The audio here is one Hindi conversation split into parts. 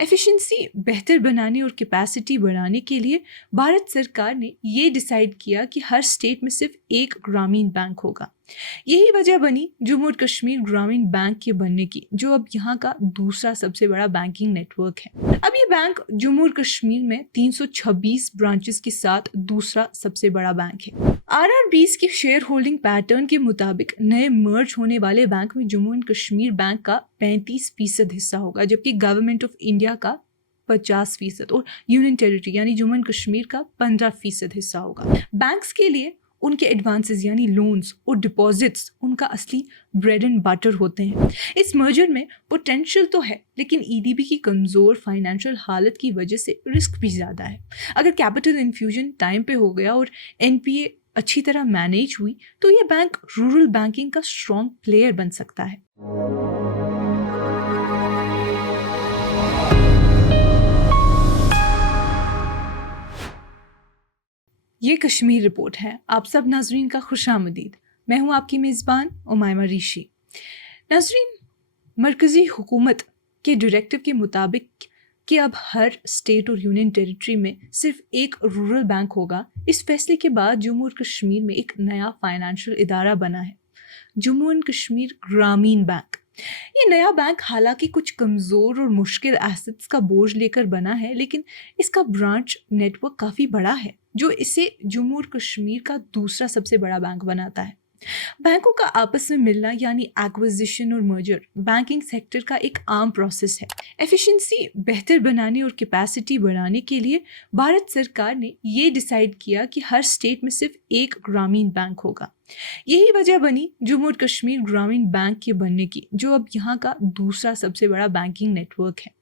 एफिशिएंसी बेहतर बनाने और कैपेसिटी बढ़ाने के लिए भारत सरकार ने ये डिसाइड किया कि हर स्टेट में सिर्फ एक ग्रामीण बैंक होगा। यही वजह बनी जम्मू और कश्मीर ग्रामीण बैंक के बनने की, जो अब यहाँ का दूसरा सबसे बड़ा बैंकिंग नेटवर्क है। अब ये बैंक जम्मू और कश्मीर में 326 ब्रांचेस के साथ दूसरा सबसे बड़ा बैंक है। आरआरबीज के शेयर होल्डिंग पैटर्न के मुताबिक नए मर्ज होने वाले बैंक में जम्मू एंड कश्मीर बैंक का 35% हिस्सा होगा, जबकि गवर्नमेंट ऑफ इंडिया का 50% और यूनियन टेरिटरी यानी जम्मू एंड कश्मीर का 15% हिस्सा होगा। बैंक्स के लिए उनके एडवांसेस यानी लोन्स और डिपॉजिट्स उनका असली ब्रेड एंड बटर होते हैं। इस मर्जर में पोटेंशियल तो है, लेकिन ईडीबी की कमज़ोर फाइनेंशियल हालत की वजह से रिस्क भी ज़्यादा है। अगर कैपिटल इन्फ्यूजन टाइम पे हो गया और एनपीए अच्छी तरह मैनेज हुई तो ये बैंक रूरल बैंकिंग का स्ट्रॉन्ग प्लेयर बन सकता है। ये कश्मीर रिपोर्ट है। आप सब नाजरीन का खुशामदीद। मैं हूँ आपकी मेज़बान उमायमा ऋषि। नाजरीन, मरकज़ी हुकूमत के डायरेक्टिव के मुताबिक कि अब हर स्टेट और यूनियन टेरिटरी में सिर्फ एक रूरल बैंक होगा, इस फैसले के बाद जम्मू और कश्मीर में एक नया फाइनेंशियल इदारा बना है, जम्मू एंड कश्मीर ग्रामीण बैंक। ये नया बैंक हालांकि कुछ कमज़ोर और मुश्किल एसेट्स का बोझ लेकर बना है, लेकिन इसका ब्रांच नेटवर्क काफ़ी बड़ा है, जो इसे जम्मू और कश्मीर का दूसरा सबसे बड़ा बैंक बनाता है। बैंकों का आपस में मिलना यानी एक्विजिशन और मर्जर बैंकिंग सेक्टर का एक आम प्रोसेस है। एफिशिएंसी बेहतर बनाने और कैपेसिटी बढ़ाने के लिए भारत सरकार ने ये डिसाइड किया कि हर स्टेट में सिर्फ एक ग्रामीण बैंक होगा। यही वजह बनी जम्मू और कश्मीर ग्रामीण बैंक के बनने की, जो अब यहाँ का दूसरा सबसे बड़ा बैंकिंग नेटवर्क है।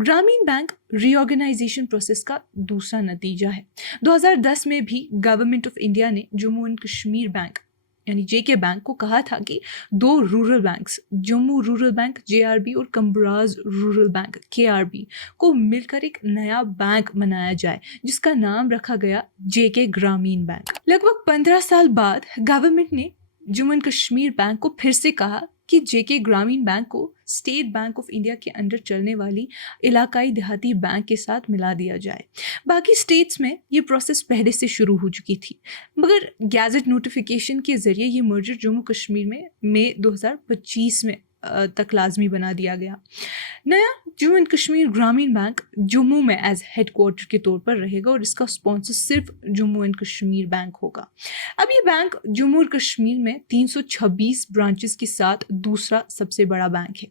ग्रामीण बैंक रीऑर्गेनाइजेशन प्रोसेस का दूसरा नतीजा है। 2010 में भी गवर्नमेंट ऑफ इंडिया ने जम्मू एंड कश्मीर बैंक यानी जेके बैंक को कहा था कि दो rural banks Jammu rural bank जेआरबी और कम्बराज रूरल बैंक केआरबी को मिलकर एक नया बैंक बनाया जाए, जिसका नाम रखा गया जेके ग्रामीण बैंक। लगभग 15 साल बाद गवर्नमेंट ने जम्मू एंड कश्मीर बैंक को फिर से कहा कि जेके ग्रामीण बैंक को स्टेट बैंक ऑफ इंडिया के अंडर चलने वाली इलाकाई देहाती बैंक के साथ मिला दिया जाए। बाकी स्टेट्स में ये प्रोसेस पहले से शुरू हो चुकी थी, मगर गैजेट नोटिफिकेशन के जरिए ये मर्जर जम्मू कश्मीर में मई 2025 में तक लाजमी बना दिया गया। नया जम्मू एंड कश्मीर ग्रामीण बैंक जम्मू में एज हेडक्वार्टर के तौर पर रहेगा और इसका स्पॉन्सर सिर्फ जम्मू एंड कश्मीर बैंक होगा। अब ये बैंक जम्मू और कश्मीर में 326 ब्रांचेस के साथ दूसरा सबसे बड़ा बैंक है।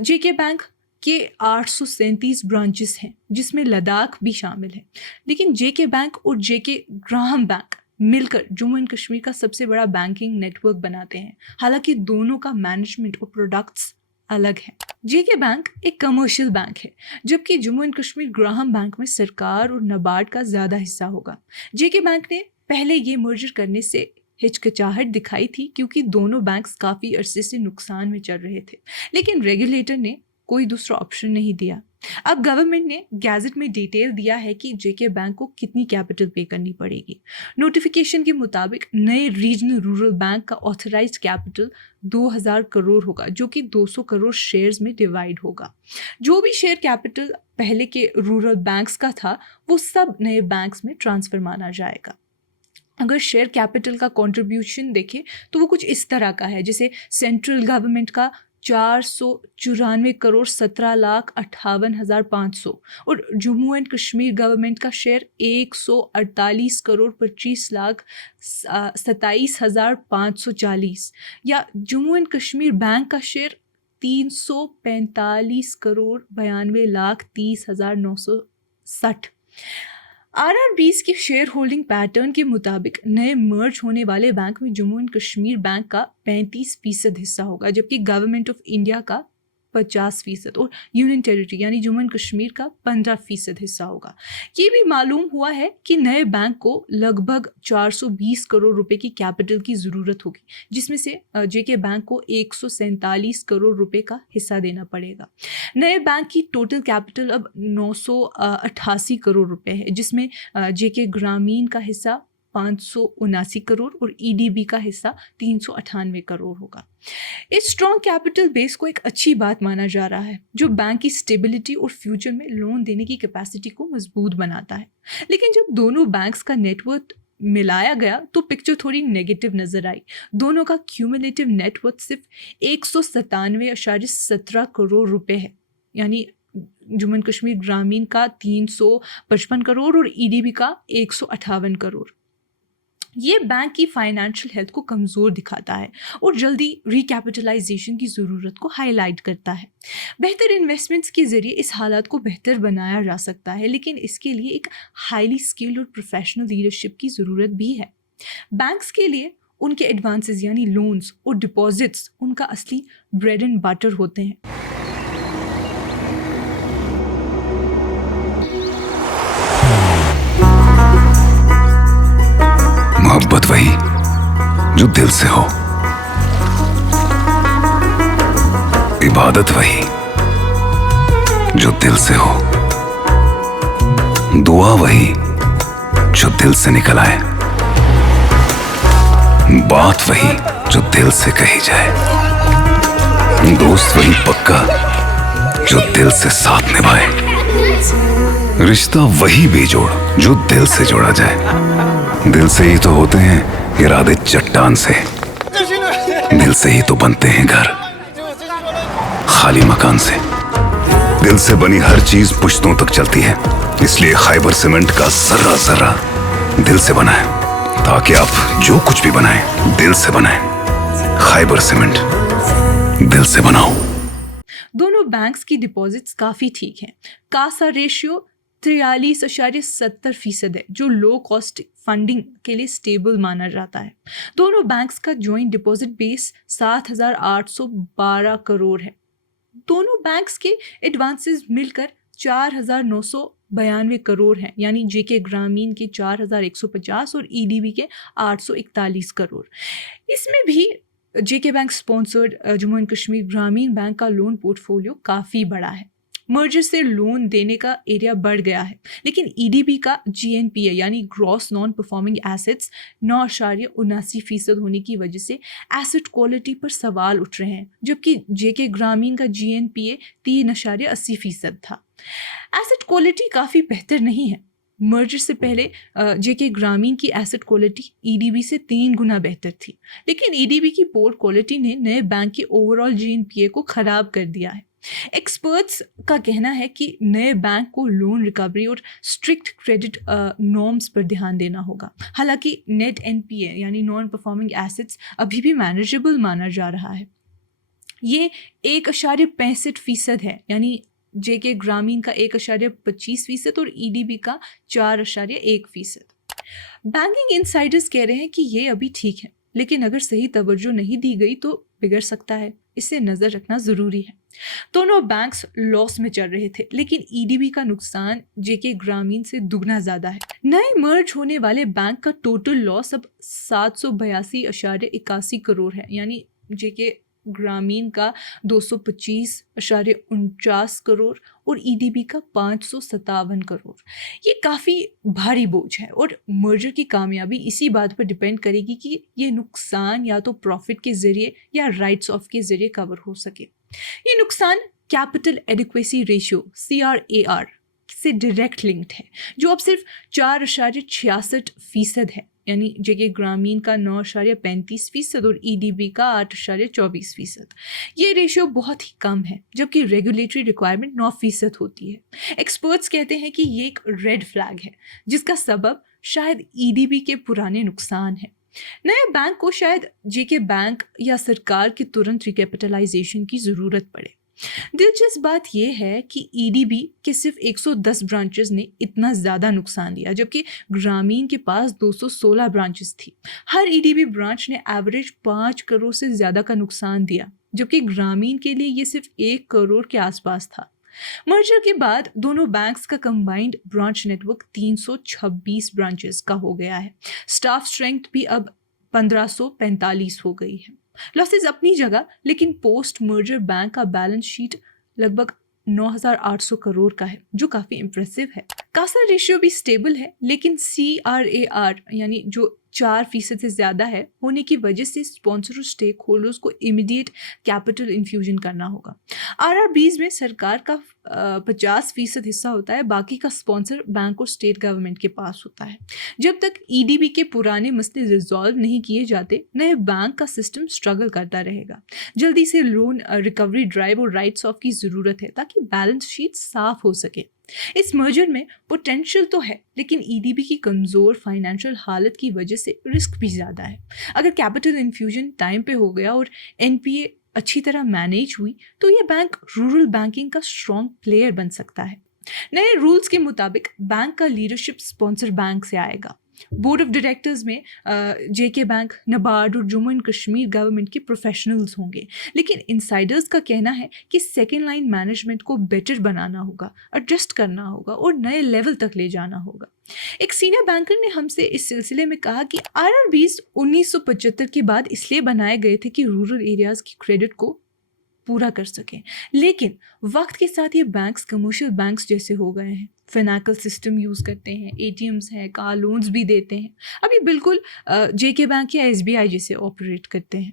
जेके बैंक के 837 ब्रांचेस हैं, जिसमें लद्दाख भी शामिल है, लेकिन जेके बैंक और जेके ग्राहम बैंक मिलकर जम्मू एंड कश्मीर का सबसे बड़ा बैंकिंग नेटवर्क बनाते हैं। हालांकि दोनों का मैनेजमेंट और प्रोडक्ट्स अलग हैं। जेके बैंक एक कमर्शियल बैंक है, जबकि Jammu and Kashmir Graham bank में सरकार और नाबार्ड का ज़्यादा हिस्सा होगा। जेके बैंक ने पहले ये मर्जर करने से हिचकिचाहट दिखाई थी, क्योंकि दोनों बैंक्स काफ़ी अरसे से नुकसान में चल रहे थे, लेकिन रेगुलेटर ने कोई दूसरा ऑप्शन नहीं दिया। अब गवर्नमेंट ने गैजेट में डिटेल दिया है कि जेके बैंक को कितनी कैपिटल पे करनी पड़ेगी। नोटिफिकेशन के मुताबिक नए रीजनल रूरल बैंक का ऑथराइज्ड कैपिटल 2000 करोड़ होगा, जो कि 200 करोड़ शेयर्स में डिवाइड होगा। जो भी शेयर कैपिटल पहले के रूरल बैंक्स का था, वो सब नए बैंक्स में ट्रांसफर माना जाएगा। अगर शेयर कैपिटल का कंट्रीब्यूशन देखें तो वो कुछ इस तरह का है, जैसे सेंट्रल गवर्नमेंट का 494 करोड़ 17,58,500 और जम्मू एंड कश्मीर गवर्नमेंट का शेयर 148 करोड़ 25,27,540 या जम्मू एंड कश्मीर बैंक का शेयर 345 करोड़ 92,30,960। आरआरबीज के शेयर होल्डिंग पैटर्न के मुताबिक नए मर्ज होने वाले बैंक में जम्मू एंड कश्मीर बैंक का 35% हिस्सा होगा, जबकि गवर्नमेंट ऑफ इंडिया का 50% और यूनियन टेरिटरी यानी जम्मू एंड कश्मीर का 15% हिस्सा होगा। ये भी मालूम हुआ है कि नए बैंक को लगभग 420 करोड़ रुपए की कैपिटल की ज़रूरत होगी, जिसमें से जेके बैंक को 147 करोड़ रुपए का हिस्सा देना पड़ेगा। नए बैंक की टोटल कैपिटल अब 988 करोड़ रुपए है, जिसमें जेके ग्रामीण का हिस्सा 579 करोड़ और ईडीबी का हिस्सा 398 करोड़ होगा। इस स्ट्रॉन्ग कैपिटल बेस को एक अच्छी बात माना जा रहा है, जो बैंक की स्टेबिलिटी और फ्यूचर में लोन देने की कैपेसिटी को मजबूत बनाता है। लेकिन जब दोनों बैंक्स का नेटवर्थ मिलाया गया तो पिक्चर थोड़ी नेगेटिव नजर आई। दोनों का क्यूमुलेटिव नेटवर्थ सिर्फ 197.17 करोड़ रुपए है, यानी जम्मू एंड कश्मीर ग्रामीण का 355 करोड़ और ईडीबी का 158 करोड़। ये बैंक की फाइनेंशियल हेल्थ को कमज़ोर दिखाता है और जल्दी रिकैपिटलाइजेशन की ज़रूरत को हाईलाइट करता है। बेहतर इन्वेस्टमेंट्स के ज़रिए इस हालात को बेहतर बनाया जा सकता है, लेकिन इसके लिए एक हाईली स्किल्ड और प्रोफेशनल लीडरशिप की ज़रूरत भी है। बैंक्स के लिए उनके एडवांसेस यानी लोन्स और डिपॉजिट्स उनका असली ब्रेड एंड बटर होते हैं। मोहब्बत वही जो दिल से हो, इबादत वही जो दिल से हो, दुआ वही जो दिल से निकल आए, बात वही जो दिल से कही जाए, दोस्त वही पक्का जो दिल से साथ निभाए, रिश्ता वही बेजोड़ जो दिल से जोड़ा जाए। दिल से ही तो होते हैं इरादे चट्टान से, दिल से ही तो बनते हैं घर खाली मकान से। दिल से बनी हर चीज पुश्तों तक चलती है, इसलिए खैबर सीमेंट का जर्रा जर्रा दिल से बना है, ताकि आप जो कुछ भी बनाएं दिल से बनाएं। खैबर सीमेंट, दिल से बनाओ। दोनों बैंक्स की डिपॉजिट्स काफ़ी ठीक हैं। कासा रेशियो 43.70% है, जो लो कॉस्ट फंडिंग के लिए स्टेबल माना जाता है। दोनों बैंक्स का जॉइंट डिपॉजिट बेस 7,812 करोड़ है। दोनों बैंक्स के एडवांसेस मिलकर 4,992 करोड़ हैं, यानी जेके ग्रामीण के 4,150 और ईडीबी के 841 करोड़। इसमें भी JK bank sponsored Jammu and Kashmir Gramin bank का लोन पोर्टफोलियो काफ़ी बड़ा है। मर्जर से लोन देने का एरिया बढ़ गया है, लेकिन ईडीबी का जीएनपीए यानी ग्रॉस नॉन परफॉर्मिंग एसेट्स 9.79% होने की वजह से एसेट क्वालिटी पर सवाल उठ रहे हैं, जबकि जेके ग्रामीण का जीएनपीए 3.80% था। एसेट क्वालिटी काफ़ी बेहतर नहीं है। मर्जर से पहले जेके ग्रामीण की एसेट क्वालिटी ईडीबी से 3 गुना बेहतर थी, लेकिन ईडीबी की पोर क्वालिटी ने नए बैंक के ओवरऑल जीएनपीए को ख़राब कर दिया है। एक्सपर्ट्स का कहना है कि नए बैंक को लोन रिकवरी और स्ट्रिक्ट क्रेडिट नॉर्म्स पर ध्यान देना होगा। हालांकि नेट एनपीए यानी नॉन परफॉर्मिंग एसेट्स अभी भी मैनेजेबल माना जा रहा है। ये 1.65% है, यानी जेके ग्रामीण का 1.25% और ईडीबी का 4.1%। बैंकिंग इनसाइडर्स कह रहे हैं कि ये अभी ठीक है, लेकिन अगर सही तवज्जो नहीं दी गई तो बिगड़ सकता है। इसे नज़र रखना ज़रूरी है। दोनों बैंक्स लॉस में चल रहे थे, लेकिन ईडीबी का नुकसान जेके ग्रामीण से दुगना ज़्यादा है। नए मर्ज होने वाले बैंक का टोटल लॉस अब 782.81 करोड़ है, यानी जेके ग्रामीण का 225.49 करोड़ और ईडीबी का 557 करोड़। ये काफ़ी भारी बोझ है और मर्जर की कामयाबी इसी बात पर डिपेंड करेगी कि ये नुकसान या तो प्रॉफिट के ज़रिए या राइट्स ऑफ के ज़रिए कवर हो सके। ये नुकसान कैपिटल एडिक्वेसी रेशियो CRAR से डायरेक्ट लिंक्ड है, जो अब सिर्फ 4.66% है, यानी जेके ग्रामीण का 9.35% और ईडीबी का 8.24%। ये रेशियो बहुत ही कम है, जबकि रेगुलेटरी रिक्वायरमेंट 9% होती है। एक्सपर्ट्स कहते हैं कि ये एक रेड फ्लैग है, जिसका सबब शायद ईडीबी के पुराने नुकसान है। नए बैंक को शायद जेके बैंक या सरकार की तुरंत रिकैपिटलाइजेशन की ज़रूरत पड़े। दिलचस्प बात यह है कि ईडीबी के सिर्फ 110 ब्रांचेस ने इतना ज़्यादा नुकसान दिया, जबकि ग्रामीण के पास 216 ब्रांचेस थी। हर ईडीबी ब्रांच ने एवरेज 5 करोड़ से ज़्यादा का नुकसान दिया, जबकि ग्रामीण के लिए ये सिर्फ 1 करोड़ के आसपास था। मर्जर के बाद दोनों बैंक्स का कंबाइंड ब्रांच नेटवर्क 326 ब्रांचेस का हो गया है। स्टाफ स्ट्रेंथ भी अब 1545 हो गई है। लॉसेस अपनी जगह, लेकिन पोस्ट मर्जर बैंक का बैलेंस शीट लगभग 9,800 करोड़ का है, जो काफ़ी इम्प्रेसिव है। कासा रेशियो भी स्टेबल है, लेकिन CRAR यानी जो 4% से ज़्यादा है होने की वजह से स्पॉन्सर और स्टेक होल्डर्स को इमीडिएट कैपिटल इन्फ्यूजन करना होगा। RRBs में सरकार का 50% हिस्सा होता है, बाकी का स्पॉन्सर बैंक और स्टेट गवर्नमेंट के पास होता है। जब तक EDB के पुराने मसले रिजॉल्व नहीं किए जाते, नए बैंक का सिस्टम स्ट्रगल करता रहेगा। जल्दी से लोन रिकवरी ड्राइव और राइट्स ऑफ की ज़रूरत है ताकि बैलेंस शीट साफ हो सके। इस मर्जर में पोटेंशियल तो है, लेकिन EDB की कमज़ोर फाइनेंशियल हालत की वजह से रिस्क भी ज़्यादा है। अगर कैपिटल इन्फ्यूजन टाइम पे हो गया और NPA अच्छी तरह मैनेज हुई तो ये बैंक रूरल बैंकिंग का स्ट्रॉन्ग प्लेयर बन सकता है। नए रूल्स के मुताबिक बैंक का लीडरशिप स्पॉन्सर बैंक से आएगा। बोर्ड ऑफ डायरेक्टर्स में JK बैंक, NABARD और जम्मू एंड कश्मीर गवर्नमेंट के प्रोफेशनल्स होंगे, लेकिन इंसाइडर्स का कहना है कि सेकेंड लाइन मैनेजमेंट को बेटर बनाना होगा, एडजस्ट करना होगा और नए लेवल तक ले जाना होगा। एक सीनियर बैंकर ने हमसे इस सिलसिले में कहा कि RRBs 1975 के बाद इसलिए बनाए गए थे कि रूरल एरियाज की क्रेडिट को पूरा कर सकें, लेकिन वक्त के साथ ये बैंक्स कमर्शियल बैंक्स जैसे हो गए हैं। फिनाकल सिस्टम यूज़ करते हैं, ATMs हैं, कार लोन्स भी देते हैं। अभी बिल्कुल JK बैंक या SBI जैसे ऑपरेट करते हैं।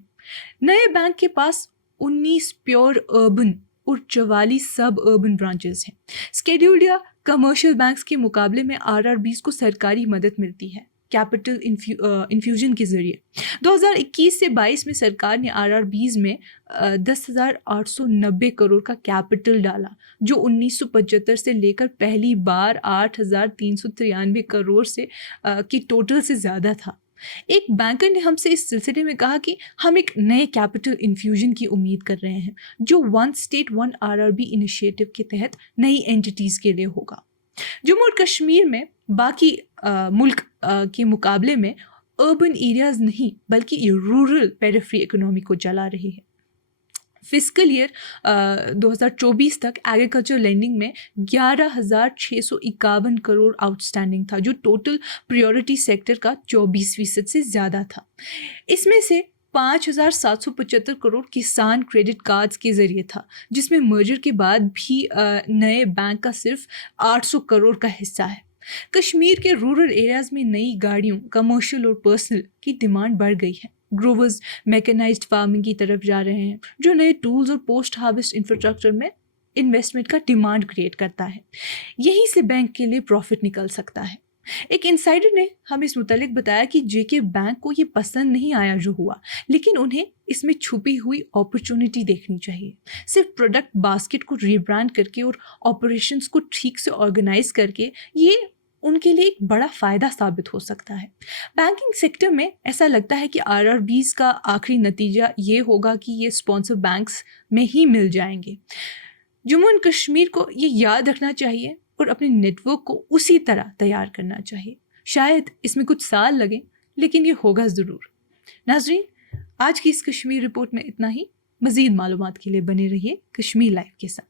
नए बैंक के पास 19 प्योर अर्बन और 44 सब अर्बन ब्रांचेस हैं। स्केड्यूल्ड या कमर्शियल बैंक्स के मुकाबले में RRBs को सरकारी मदद मिलती है कैपिटल इन्फ्यूजन के ज़रिए। 2021 से 22 में सरकार ने RRBs में 10,890 करोड़ का कैपिटल डाला, जो 1975 से लेकर पहली बार 8,393 करोड़ से की टोटल से ज़्यादा था। एक बैंकर ने हमसे इस सिलसिले में कहा कि हम एक नए कैपिटल इन्फ्यूजन की उम्मीद कर रहे हैं, जो one state one RRB initiative के तहत नई एंटिटीज़ के लिए होगा। जम्मू और कश्मीर में बाकी मुल्क के मुकाबले में अर्बन एरियाज नहीं बल्कि रूरल पेरिफेरी इकोनॉमी को चला रही है। फिस्कल ईयर 2024 तक एग्रीकल्चर लेंडिंग में 11,651 करोड़ आउटस्टैंडिंग था, जो टोटल प्रायोरिटी सेक्टर का 24% से ज़्यादा था। इसमें से 5,775 करोड़ किसान क्रेडिट कार्ड्स के ज़रिए था, जिसमें मर्जर के बाद भी नए बैंक का सिर्फ 800 करोड़ का हिस्सा है। कश्मीर के रूरल एरियाज़ में नई गाड़ियों, कमर्शियल और पर्सनल की डिमांड बढ़ गई है। ग्रोवर्स मैकेनाइज्ड फार्मिंग की तरफ जा रहे हैं, जो नए टूल्स और पोस्ट हार्वेस्ट इंफ्रास्ट्रक्चर में इन्वेस्टमेंट का डिमांड क्रिएट करता है। यहीं से बैंक के लिए प्रॉफिट निकल सकता है। एक इंसाइडर ने हमें इस मुतालिक बताया कि JK बैंक को ये पसंद नहीं आया जो हुआ, लेकिन उन्हें इसमें छुपी हुई अपॉर्चुनिटी देखनी चाहिए। सिर्फ प्रोडक्ट बास्केट को रीब्रांड करके और ऑपरेशंस को ठीक से ऑर्गेनाइज करके ये उनके लिए एक बड़ा फ़ायदा साबित हो सकता है। बैंकिंग सेक्टर में ऐसा लगता है कि RRBs का आखिरी नतीजा ये होगा कि ये स्पॉन्सर बैंक्स में ही मिल जाएंगे। जम्मू एंड कश्मीर को ये याद रखना चाहिए और अपने नेटवर्क को उसी तरह तैयार करना चाहिए। शायद इसमें कुछ साल लगे, लेकिन ये होगा ज़रूर। नाज़रीन, आज की इस कश्मीर रिपोर्ट में इतना ही। मज़ीद मालूमात के लिए बने रहिए कश्मीर लाइव के साथ।